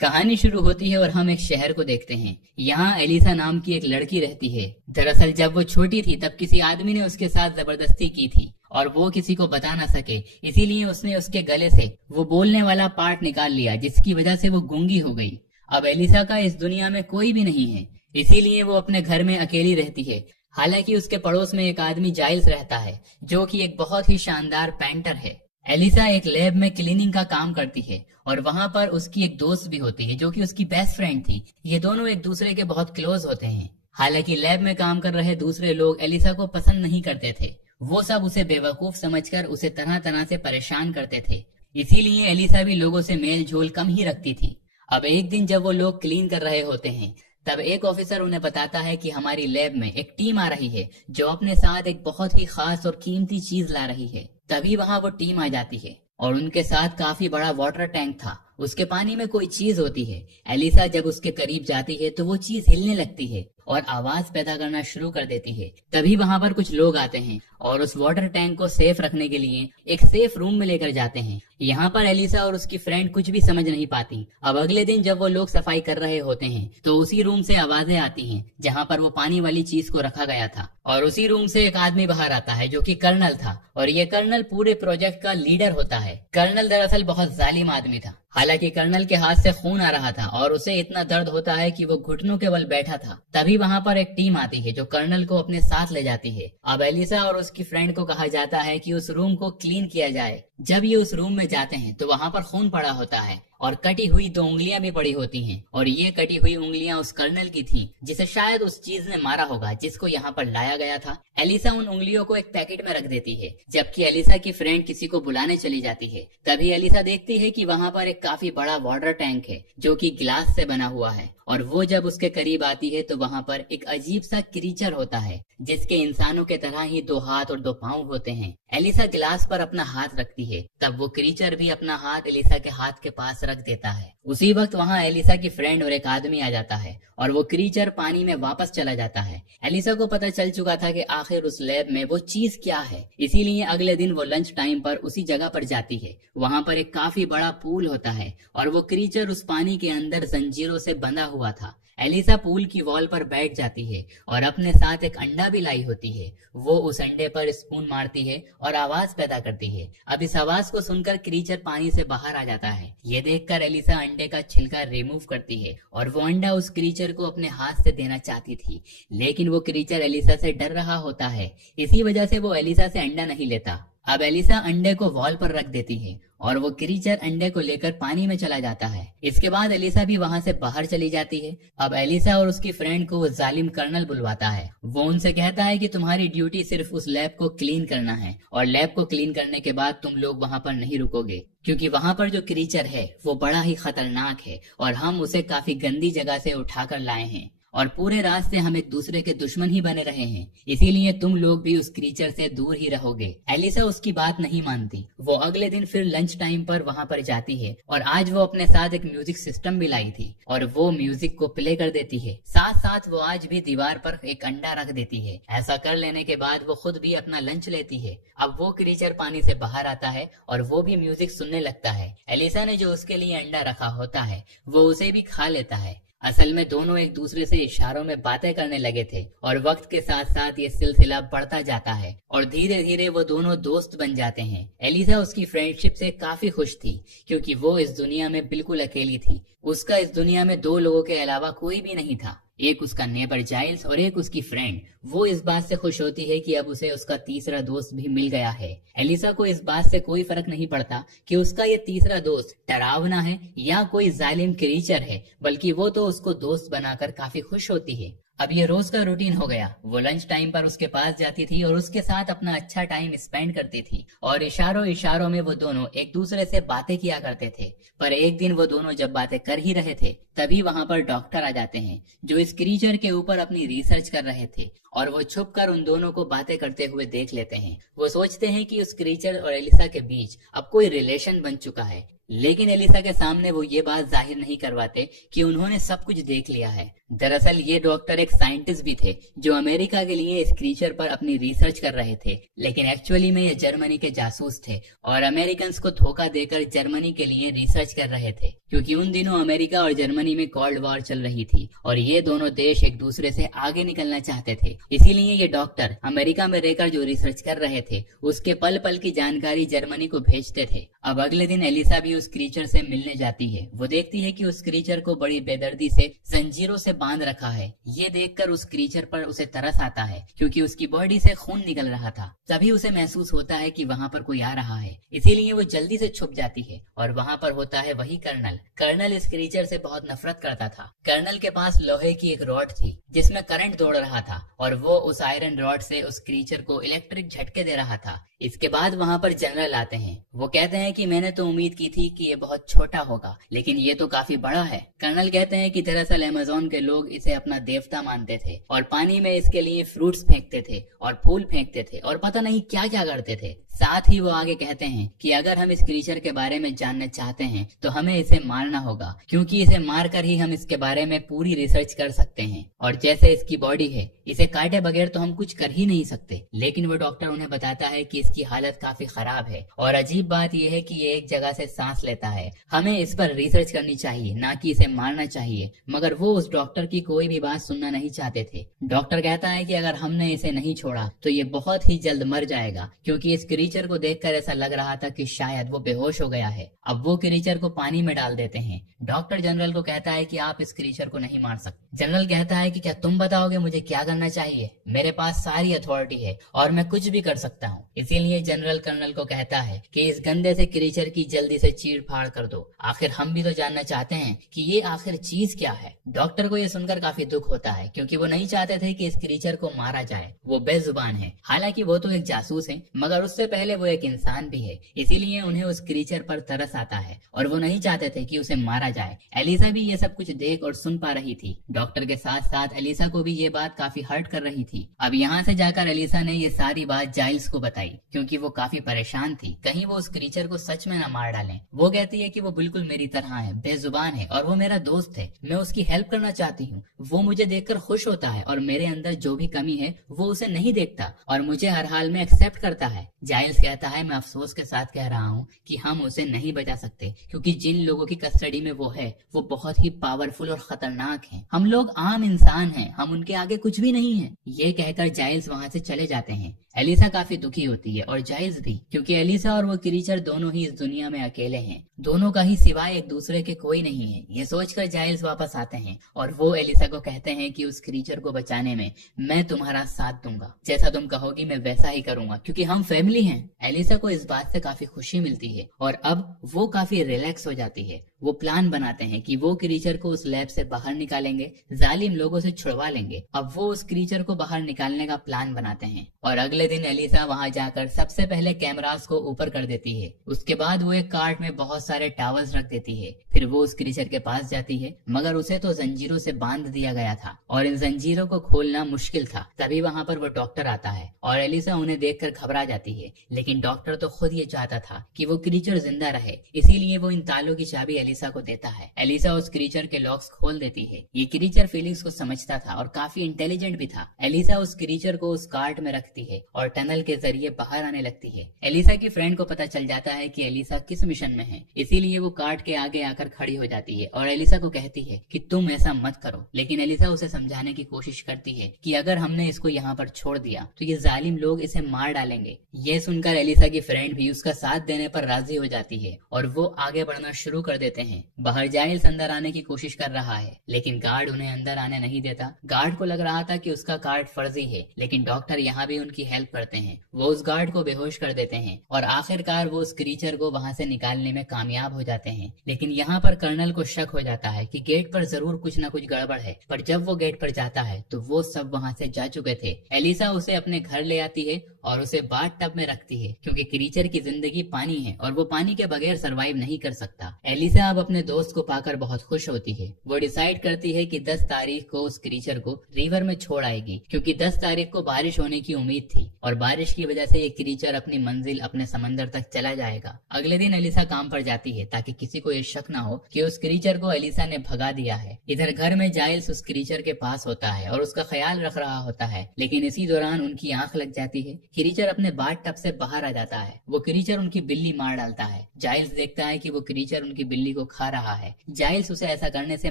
कहानी शुरू होती है और हम एक शहर को देखते हैं। यहाँ एलिसा नाम की एक लड़की रहती है। दरअसल जब वो छोटी थी तब किसी आदमी ने उसके साथ जबरदस्ती की थी और वो किसी को बता ना सके, इसीलिए उसने उसके गले से वो बोलने वाला पार्ट निकाल लिया, जिसकी वजह से वो गूंगी हो गई। अब एलिसा का इस दुनिया में कोई भी नहीं है, इसीलिए वो अपने घर में अकेली रहती है। हालांकि उसके पड़ोस में एक आदमी जाइल्स रहता है, जो कि एक बहुत ही शानदार पेंटर है। एलिसा एक लैब में क्लीनिंग का काम करती है और वहाँ पर उसकी एक दोस्त भी होती है, जो कि उसकी बेस्ट फ्रेंड थी। ये दोनों एक दूसरे के बहुत क्लोज होते हैं। हालांकि लैब में काम कर रहे दूसरे लोग एलिसा को पसंद नहीं करते थे। वो सब उसे बेवकूफ समझकर उसे तरह तरह से परेशान करते थे। इसीलिए एलिसा भी लोगों से मेल जोल कम ही रखती थी। अब एक दिन जब वो लोग क्लीन कर रहे होते हैं, तब एक ऑफिसर उन्हें बताता है कि हमारी लैब में एक टीम आ रही है, जो अपने साथ एक बहुत ही खास और कीमती चीज ला रही है। तभी वहाँ वो टीम आ जाती है और उनके साथ काफी बड़ा वाटर टैंक था। उसके पानी में कोई चीज होती है। एलिसा जब उसके करीब जाती है तो वो चीज हिलने लगती है और आवाज पैदा करना शुरू कर देती है। तभी वहाँ पर कुछ लोग आते हैं और उस वाटर टैंक को सेफ रखने के लिए एक सेफ रूम में लेकर जाते हैं। यहाँ पर एलिसा और उसकी फ्रेंड कुछ भी समझ नहीं पाती। अब अगले दिन जब वो लोग सफाई कर रहे होते हैं तो उसी रूम से आवाजें आती हैं, जहाँ पर वो पानी वाली चीज को रखा गया था। और उसी रूम से एक आदमी बाहर आता है, जो कि कर्नल था। और ये कर्नल पूरे प्रोजेक्ट का लीडर होता है। कर्नल दरअसल बहुत जालिम आदमी था। हालांकि कर्नल के हाथ से खून आ रहा था और उसे इतना दर्द होता है कि वो घुटनों के बल बैठा था। तभी वहाँ पर एक टीम आती है, जो कर्नल को अपने साथ ले जाती है। अब एलिसा और उसकी फ्रेंड को कहा जाता है कि उस रूम को क्लीन किया जाए। जब ये उस रूम में जाते हैं तो वहाँ पर खून पड़ा होता है और कटी हुई 2 उंगलियां भी पड़ी होती हैं। और ये कटी हुई उंगलियां उस कर्नल की थीं, जिसे शायद उस चीज ने मारा होगा जिसको यहाँ पर लाया गया था। एलिसा उन उंगलियों को एक पैकेट में रख देती है, जबकि एलिसा की फ्रेंड किसी को बुलाने चली जाती है। तभी एलिसा देखती है कि वहाँ पर एक काफी बड़ा वाटर टैंक है, जो कि ग्लास से बना हुआ है। और वो जब उसके करीब आती है तो वहाँ पर एक अजीब सा क्रीचर होता है, जिसके इंसानों के तरह ही 2 हाथ और 2 पाँव होते हैं। एलिसा गिलास पर अपना हाथ रखती है, तब वो क्रीचर भी अपना हाथ एलिसा के हाथ के पास रख देता है। उसी वक्त वहाँ एलिसा की फ्रेंड और एक आदमी आ जाता है और वो क्रीचर पानी में वापस चला जाता है। एलिसा को पता चल चुका था कि आखिर उस लैब में वो चीज क्या है, इसीलिए अगले दिन वो लंच टाइम पर उसी जगह पर जाती है। वहाँ पर एक काफी बड़ा पूल होता है और वो क्रीचर उस पानी के अंदर जंजीरों से बंधा हुआ था। एलिसा पूल की वॉल पर बैठ जाती है और अपने साथ एक अंडा भी लाई होती है। वो उस अंडे पर स्पून मारती है और आवाज पैदा करती है। अब इस आवाज को सुनकर क्रीचर पानी से बाहर आ जाता है। ये देखकर एलिसा अंडे का छिलका रिमूव करती है और वो अंडा उस क्रीचर को अपने हाथ से देना चाहती थी, लेकिन वो क्रीचर एलिसा से डर रहा होता है। इसी वजह से वो एलिसा से अंडा नहीं लेता। अब एलिसा अंडे को वॉल पर रख देती है और वो क्रीचर अंडे को लेकर पानी में चला जाता है। इसके बाद एलिसा भी वहाँ से बाहर चली जाती है। अब एलिसा और उसकी फ्रेंड को वो जालिम कर्नल बुलवाता है। वो उनसे कहता है कि तुम्हारी ड्यूटी सिर्फ उस लैब को क्लीन करना है और लैब को क्लीन करने के बाद तुम लोग वहाँ पर नहीं रुकोगे, क्योंकि वहाँ पर जो क्रीचर है वो बड़ा ही खतरनाक है और हम उसे काफी गंदी जगह से उठाकर लाए हैं और पूरे रास्ते हम एक दूसरे के दुश्मन ही बने रहे हैं, इसीलिए तुम लोग भी उस क्रीचर से दूर ही रहोगे। एलिसा उसकी बात नहीं मानती। वो अगले दिन फिर लंच टाइम पर वहाँ पर जाती है और आज वो अपने साथ एक म्यूजिक सिस्टम भी लाई थी और वो म्यूजिक को प्ले कर देती है। साथ साथ वो आज भी दीवार पर एक अंडा रख देती है। ऐसा कर लेने के बाद वो खुद भी अपना लंच लेती है। अब वो क्रीचर पानी से बाहर आता है और वो भी म्यूजिक सुनने लगता है। एलिसा ने जो उसके लिए अंडा रखा होता है वो उसे भी खा लेता है। असल में दोनों एक दूसरे से इशारों में बातें करने लगे थे और वक्त के साथ साथ ये सिलसिला बढ़ता जाता है और धीरे धीरे वो दोनों दोस्त बन जाते हैं। एलिसा उसकी फ्रेंडशिप से काफी खुश थी, क्योंकि वो इस दुनिया में बिल्कुल अकेली थी। उसका इस दुनिया में 2 लोगों के अलावा कोई भी नहीं था, एक उसका नेबर जाइल्स और एक उसकी फ्रेंड। वो इस बात से खुश होती है कि अब उसे उसका तीसरा दोस्त भी मिल गया है। एलिसा को इस बात से कोई फर्क नहीं पड़ता कि उसका ये तीसरा दोस्त डरावना है या कोई जालिम क्रीचर है, बल्कि वो तो उसको दोस्त बनाकर काफी खुश होती है। अब ये रोज का रूटीन हो गया। वो लंच टाइम पर उसके पास जाती थी और उसके साथ अपना अच्छा टाइम स्पेंड करती थी और इशारों इशारों में वो दोनों एक दूसरे से बातें किया करते थे। पर एक दिन वो दोनों जब बातें कर ही रहे थे, तभी वहाँ पर डॉक्टर आ जाते हैं, जो इस क्रीचर के ऊपर अपनी रिसर्च कर रहे थे और वो छुपकर उन दोनों को बातें करते हुए देख लेते हैं। वो सोचते हैं कि उस क्रीचर और एलिसा के बीच अब कोई रिलेशन बन चुका है, लेकिन एलिसा के सामने वो ये बात जाहिर नहीं करवाते कि उन्होंने सब कुछ देख लिया है। दरअसल ये डॉक्टर एक साइंटिस्ट भी थे जो अमेरिका के लिए इस क्रीचर पर अपनी रिसर्च कर रहे थे, लेकिन एक्चुअली में ये जर्मनी के जासूस थे और अमेरिकन को धोखा देकर जर्मनी के लिए रिसर्च कर रहे थे, क्योंकि उन दिनों अमेरिका और जर्मनी में कोल्ड वॉर चल रही थी और ये दोनों देश एक दूसरे से आगे निकलना चाहते थे। इसीलिए ये डॉक्टर अमेरिका में रहकर जो रिसर्च कर रहे थे उसके पल पल की जानकारी जर्मनी को भेजते थे। अब अगले दिन एलिसा भी उस क्रीचर से मिलने जाती है। वो देखती है कि उस क्रीचर को बड़ी बेदर्दी से जंजीरों से बांध रखा है। ये देखकर उस क्रीचर पर उसे तरस आता है, क्योंकि उसकी बॉडी से खून निकल रहा था। तभी उसे महसूस होता है कि वहाँ पर कोई आ रहा है, इसीलिए वो जल्दी से छुप जाती है और वहाँ पर होता है वही कर्नल। कर्नल इस क्रीचर से बहुत नफरत करता था। कर्नल के पास लोहे की एक रॉड थी जिसमें करंट दौड़ रहा था और वो उस आयरन रॉड से उस क्रीचर को इलेक्ट्रिक झटके दे रहा था। इसके बाद वहाँ पर जनरल आते हैं। वो कहते हैं कि मैंने तो उम्मीद की थी कि ये बहुत छोटा होगा, लेकिन ये तो काफी बड़ा है। कर्नल कहते हैं कि दरअसल अमेज़न के लोग इसे अपना देवता मानते थे और पानी में इसके लिए फ्रूट्स फेंकते थे और फूल फेंकते थे और पता नहीं क्या क्या करते थे। साथ ही वो आगे कहते हैं कि अगर हम इस क्रीचर के बारे में जानना चाहते हैं तो हमें इसे मारना होगा, क्योंकि इसे मारकर ही हम इसके बारे में पूरी रिसर्च कर सकते हैं और जैसे इसकी बॉडी है इसे काटे बगैर तो हम कुछ कर ही नहीं सकते। लेकिन वो डॉक्टर उन्हें बताता है कि इसकी हालत काफी खराब है और अजीब बात यह है कि ये एक जगह से सांस लेता है। हमें इस पर रिसर्च करनी चाहिए, ना कि इसे मारना चाहिए। मगर वो उस डॉक्टर की कोई भी बात सुनना नहीं चाहते थे। डॉक्टर कहता है कि अगर हमने इसे नहीं छोड़ा तो ये बहुत ही जल्द मर जाएगा, क्योंकि इस क्रीचर को देखकर ऐसा लग रहा था कि शायद वो बेहोश हो गया है। अब वो क्रीचर को पानी में डाल देते हैं। डॉक्टर जनरल को कहता है कि आप इस क्रीचर को नहीं मार सकते। जनरल कहता है कि क्या तुम बताओगे मुझे क्या करना चाहिए? मेरे पास सारी अथॉरिटी है और मैं कुछ भी कर सकता हूँ। इसीलिए जनरल कर्नल को कहता है कि इस गंदे से क्रीचर की जल्दी से चीर फाड़ कर दो। आखिर हम भी तो जानना चाहते हैं कि ये आखिर चीज क्या है। डॉक्टर को ये सुनकर काफी दुख होता है, क्योंकि वो नहीं चाहते थे कि इस क्रीचर को मारा जाए। वो बेजुबान है, हालांकि वो तो एक जासूस है, मगर उससे पहले वो एक इंसान भी है। इसीलिए उन्हें उस क्रीचर पर तरस आता है और वो नहीं चाहते थे कि उसे मारा जाए। एलिसा भी ये सब कुछ देख और सुन पा रही थी। डॉक्टर के साथ साथ एलिसा को भी ये बात काफी हर्ट कर रही थी। अब यहाँ से जाकर एलिसा ने ये सारी बात जाइल्स को बताई, क्योंकि वो काफी परेशान थी कहीं वो उस क्रीचर को सच में न मार डालें। वो कहती है कि वो बिल्कुल मेरी तरह है, बेजुबान है और वो मेरा दोस्त है। मैं उसकी हेल्प करना चाहती हूँ। वो मुझे देखकर खुश होता है और मेरे अंदर जो भी कमी है वो उसे नहीं देखता और मुझे हर हाल में एक्सेप्ट करता है। जाइल्स कहता है, मैं अफसोस के साथ कह रहा हूँ कि हम उसे नहीं बचा सकते, क्योंकि जिन लोगों की कस्टडी में वो है वो बहुत ही पावरफुल और खतरनाक हैं। हम लोग आम इंसान हैं, हम उनके आगे कुछ भी नहीं है। ये कहकर जाइल्स वहाँ से चले जाते हैं। एलिसा काफी दुखी होती है और जाइल्स भी, क्योंकि एलिसा और वो क्रीचर दोनों ही इस दुनिया में अकेले हैं। दोनों का ही सिवाय एक दूसरे के कोई नहीं है। ये सोचकर जाइल्स वापस आते हैं और वो एलिसा को कहते हैं कि उस क्रीचर को बचाने में मैं तुम्हारा साथ दूंगा। जैसा तुम कहोगी मैं वैसा ही करूंगा, क्योंकि हम फैमिली हैं। एलिसा को इस बात से काफी खुशी मिलती है और अब वो काफी रिलैक्स हो जाती है। वो प्लान बनाते हैं कि वो क्रीचर को उस लैब से बाहर निकालेंगे, जालिम लोगों से छुड़वा लेंगे। अब वो उस क्रीचर को बाहर निकालने का प्लान बनाते हैं और अगले दिन एलिसा वहां जाकर सबसे पहले कैमरास को ऊपर कर देती है। उसके बाद वो एक कार्ट में बहुत सारे टावल्स रख देती है। फिर वो उस क्रीचर के पास जाती है, मगर उसे तो जंजीरों से बांध दिया गया था और इन जंजीरों को खोलना मुश्किल था। तभी वहाँ पर वो डॉक्टर आता है और एलिसा उन्हें देखकर घबरा जाती है। लेकिन डॉक्टर तो खुद ये चाहता था कि वो क्रीचर जिंदा रहे, इसीलिए वो इन तालों की चाबी एलिसा को देता है। एलिसा उस क्रीचर के लॉक्स खोल देती है। ये क्रीचर फीलिंग्स को समझता था और काफी इंटेलिजेंट भी था। एलिसा उस क्रीचर को उस कार्ट में रखती है और टनल के जरिए बाहर आने लगती है। एलिसा की फ्रेंड को पता चल जाता है कि एलिसा किस मिशन में है, इसीलिए वो कार्ट के आगे आकर खड़ी हो जाती है और एलिसा को कहती है कि तुम ऐसा मत करो। लेकिन एलिसा उसे समझाने की कोशिश करती है कि अगर हमने इसको यहाँ पर छोड़ दिया तो ये जालिम लोग इसे मार डालेंगे। ये सुनकर एलिसा की फ्रेंड भी उसका साथ देने पर राजी हो जाती है और वो आगे बढ़ना शुरू कर देते हैं। बाहर जाइल्स अंदर आने की कोशिश कर रहा है, लेकिन गार्ड उन्हें अंदर आने नहीं देता। गार्ड को लग रहा था कि उसका कार्ड फर्जी है, लेकिन डॉक्टर यहाँ भी उनकी हेल्प करते हैं। वो उस गार्ड को बेहोश कर देते हैं और आखिरकार वो उस क्रीचर को वहाँ से निकालने में कामयाब हो जाते हैं। लेकिन यहाँ पर कर्नल को शक हो जाता है कि गेट पर जरूर कुछ न कुछ गड़बड़ है, पर जब वो गेट पर जाता है तो वो सब वहाँ से जा चुके थे। एलिसा उसे अपने घर ले आती है और उसे बाथ टब में रखती है क्योंकि क्रीचर की जिंदगी पानी है और वो पानी के बगैर सरवाइव नहीं कर सकता। एलिसा अब अपने दोस्त को पाकर बहुत खुश होती है। वो डिसाइड करती है कि 10 तारीख को उस क्रीचर को रिवर में छोड़ आएगी क्योंकि 10 तारीख को बारिश होने की उम्मीद थी और बारिश की वजह से ये क्रीचर अपनी मंजिल अपने समंदर तक चला जाएगा। अगले दिन एलिसा काम पर जाती है ताकि किसी को ये शक ना हो कि उस क्रीचर को एलिसा ने भगा दिया है। इधर घर में जाइल्स उस क्रीचर के पास होता है और उसका ख्याल रख रहा होता है, लेकिन इसी दौरान उनकी आंख लग जाती है। क्रीचर अपने बाथ टब से बाहर आ जाता है। वो क्रीचर उनकी बिल्ली मार डालता है। जाइल्स देखता है कि वो क्रीचर उनकी बिल्ली को खा रहा है। जाइल्स उसे ऐसा करने से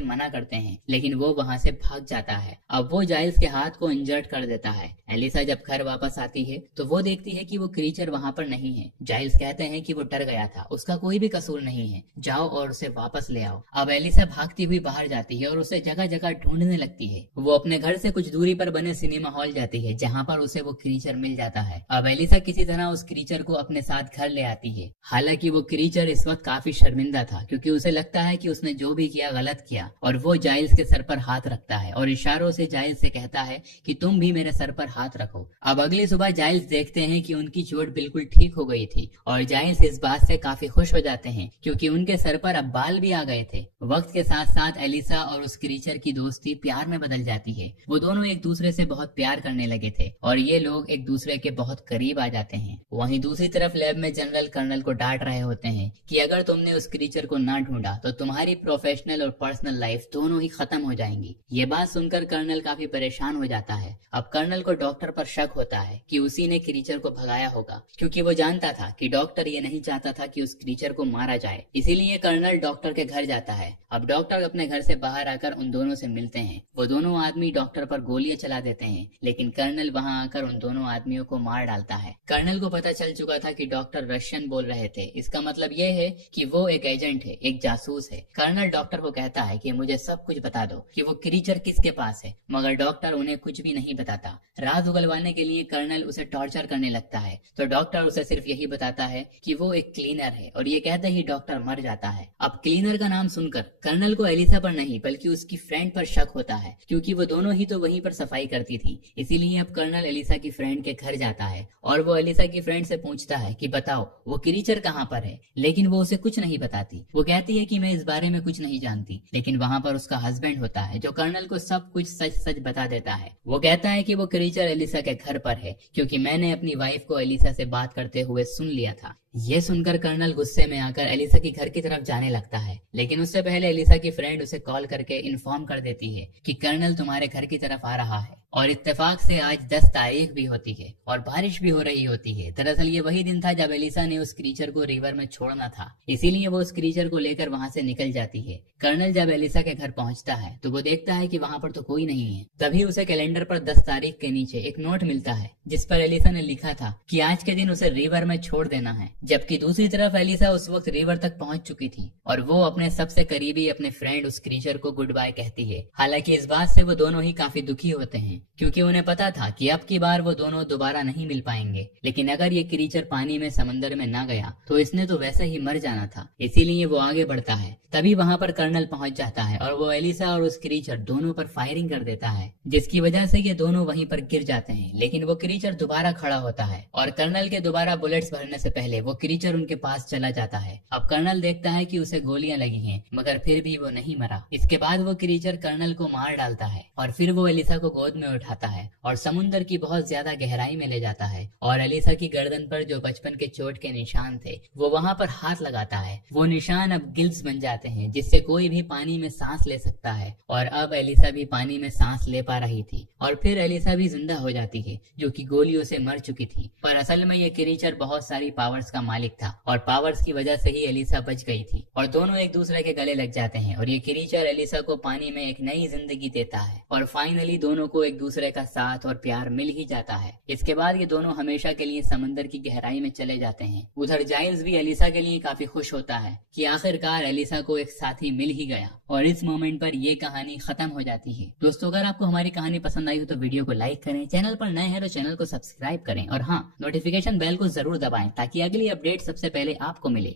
मना करते हैं, लेकिन वो वहाँ से भाग जाता है। अब वो जाइल्स के हाथ को इंजर्ड कर देता है। एलिसा जब घर वापस आती है तो वो देखती है कि वो क्रीचर वहाँ पर नहीं है। जाइल्स कहते हैं कि वो डर गया था, उसका कोई भी कसूर नहीं है, जाओ और उसे वापस ले आओ। अब एलिसा भागती हुई बाहर जाती है और उसे जगह जगह ढूंढने लगती है। वो अपने घर से कुछ दूरी पर बने सिनेमा हॉल जाती है जहाँ पर उसे वो क्रीचर मिल जाता है। अब एलिसा किसी तरह उस क्रीचर को अपने साथ घर ले आती है। हालांकि वो क्रीचर इस वक्त काफी शर्मिंदा था क्योंकि उसे लगता है कि उसने जो भी किया गलत किया, और वो जाइल्स के सर पर हाथ रखता है और इशारों से जाइल्स से कहता है कि तुम भी मेरे सर पर हाथ रखो। अब अगली सुबह जाइल्स देखते हैं कि उनकी चोट बिल्कुल ठीक हो गई थी और जाइल्स इस बात से काफी खुश हो जाते हैं क्योंकि उनके सर पर अब बाल भी आ गए थे। वक्त के साथ साथ एलिसा और उस क्रीचर की दोस्ती प्यार में बदल जाती है। वो दोनों एक दूसरे से बहुत प्यार करने लगे थे और ये लोग एक दूसरे के बहुत करीब आ जाते हैं। वहीं दूसरी तरफ लैब में जनरल कर्नल को डांट रहे होते हैं कि अगर तुमने उस क्रीचर को ना ढूंढा तो तुम्हारी प्रोफेशनल और पर्सनल लाइफ दोनों ही खत्म हो जाएंगी। ये बात सुनकर कर्नल काफी परेशान हो जाता है। अब कर्नल को डॉक्टर पर शक होता है कि उसी ने क्रीचर को भगाया होगा क्योंकि वो जानता था कि डॉक्टर ये नहीं चाहता था कि उस क्रीचर को मारा जाए। इसीलिए कर्नल डॉक्टर के घर जाता है। अब डॉक्टर अपने घर से बाहर आकर उन दोनों से मिलते हैं। वो दोनों आदमी डॉक्टर पर गोलियां चला देते हैं, लेकिन कर्नल वहां आकर उन दोनों आदमियों को मार डालता है। कर्नल को पता चल चुका था कि डॉक्टर रशियन बोल रहे थे। इसका मतलब ये है कि वो एक एजेंट है, एक जासूस है। कर्नल डॉक्टर को कहता है कि मुझे सब कुछ बता दो कि वो क्रीचर किसके पास है, मगर डॉक्टर उन्हें कुछ भी नहीं बताता। राज उगलवाने के लिए कर्नल उसे टॉर्चर करने लगता है तो डॉक्टर उसे सिर्फ यही बताता है कि वो एक क्लीनर है और ये कहते ही डॉक्टर मर जाता है। अब क्लीनर का नाम सुनकर कर्नल को एलिसा पर नहीं बल्कि उसकी फ्रेंड पर शक होता है क्योंकि वो दोनों ही तो वहीं पर सफाई करती थी। इसीलिए अब कर्नल एलिसा की फ्रेंड के घर जाता है और वो एलिसा की फ्रेंड से पूछता है कि बताओ वो क्रीचर कहाँ पर है, लेकिन वो उसे कुछ नहीं बताती। वो कहती है कि मैं इस बारे में कुछ नहीं जानती, लेकिन वहाँ पर उसका हस्बैंड होता है जो कर्नल को सब कुछ सच सच बता देता है। वो कहता है कि वो क्रीचर एलिसा के घर पर है क्योंकि मैंने अपनी वाइफ को एलिसा से बात करते हुए सुन लिया था। ये सुनकर कर्नल गुस्से में आकर एलिसा के घर की तरफ जाने लगता है, लेकिन उससे पहले एलिसा की फ्रेंड उसे कॉल करके इन्फॉर्म कर देती है कि कर्नल तुम्हारे घर की तरफ आ रहा है। और इत्तेफाक से आज 10 तारीख भी होती है और बारिश भी हो रही होती है। दरअसल ये वही दिन था जब एलिसा ने उस क्रीचर को रिवर में छोड़ना था, इसीलिए वो उस क्रीचर को लेकर वहाँ से निकल जाती है। कर्नल जब एलिसा के घर पहुँचता है तो वो देखता है कि वहाँ पर तो कोई नहीं है। तभी उसे कैलेंडर पर 10 तारीख के नीचे एक नोट मिलता है जिस पर एलिसा ने लिखा था कि आज के दिन उसे रिवर में छोड़ देना है, जबकि दूसरी तरफ एलिसा उस वक्त रिवर तक पहुंच चुकी थी और वो अपने सबसे करीबी अपने फ्रेंड उस क्रीचर को गुड बाय कहती है। हालांकि इस बात से वो दोनों ही काफी दुखी होते हैं क्योंकि उन्हें पता था कि अब की बार वो दोनों दोबारा नहीं मिल पाएंगे। लेकिन अगर ये क्रीचर पानी में समंदर में ना गया तो इसने तो वैसे ही मर जाना था, इसीलिए वो आगे बढ़ता है। तभी वहाँ पर कर्नल पहुंच जाता है और वो एलिसा और उस क्रीचर दोनों पर फायरिंग कर देता है, जिसकी वजह से ये दोनों वहीं पर गिर जाते हैं। लेकिन वो क्रीचर दोबारा खड़ा होता है और कर्नल के दोबारा बुलेट्स भरने से पहले वो क्रीचर उनके पास चला जाता है। अब कर्नल देखता है कि उसे गोलियां लगी हैं, मगर फिर भी वो नहीं मरा। इसके बाद वो क्रीचर कर्नल को मार डालता है और फिर वो एलिसा को गोद में उठाता है और समुद्र की बहुत ज्यादा गहराई में ले जाता है और एलिसा की गर्दन पर जो बचपन के चोट के निशान थे वो वहाँ पर हाथ लगाता है। वो निशान अब गिल्स बन जाते हैं जिससे कोई भी पानी में सांस ले सकता है और अब एलिसा भी पानी में सांस ले पा रही थी। और फिर एलिसा भी जिंदा हो जाती है जो कि गोलियों से मर चुकी थी, पर असल में ये क्रीचर बहुत सारी पावर्स का मालिक था और पावर्स की वजह से ही एलिसा बच गई थी और दोनों एक दूसरे के गले लग जाते हैं और ये क्रीचर एलिसा को पानी में एक नई जिंदगी देता है और फाइनली दोनों को एक दूसरे का साथ और प्यार मिल ही जाता है। इसके बाद ये दोनों हमेशा के लिए समंदर की गहराई में चले जाते हैं। उधर जाइल्स भी एलिसा के लिए काफी खुश होता है कि आखिरकार एलिसा को एक साथी मिल ही गया और इस मोमेंट पर ये कहानी खत्म हो जाती है। दोस्तों, अगर आपको हमारी कहानी पसंद आई हो तो वीडियो को लाइक करें, चैनल पर नए हैं तो चैनल को सब्सक्राइब करें और हाँ, नोटिफिकेशन बेल को जरूर दबाएं ताकि अगली अपडेट सबसे पहले आपको मिले।